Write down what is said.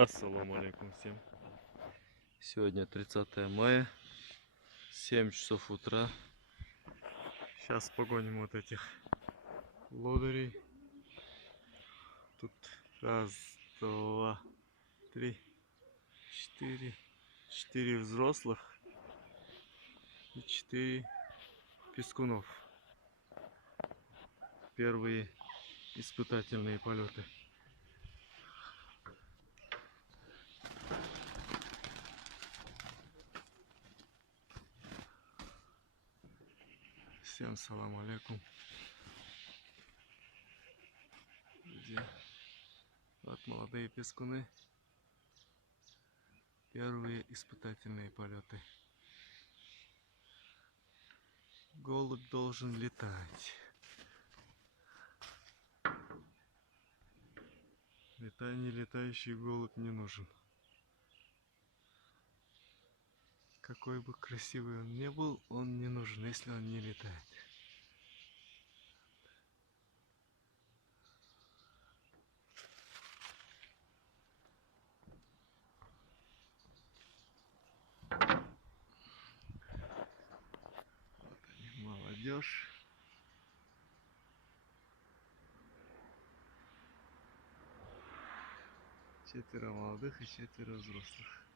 Ассаламу алейкум всем. Сегодня 30 мая, 7 часов утра. Сейчас погоним вот этих лодырей. Тут раз, два, три, четыре. 4 взрослых и 4 пескунов. Первые испытательные полеты. Всем салам алейкум. Вот молодые пескуны. Первые испытательные полеты. Голубь должен летать. Не летающий голубь не нужен. Какой бы красивый он ни был, он не нужен, если он не летает. Вот они, молодежь. Четверо молодых и 4 взрослых.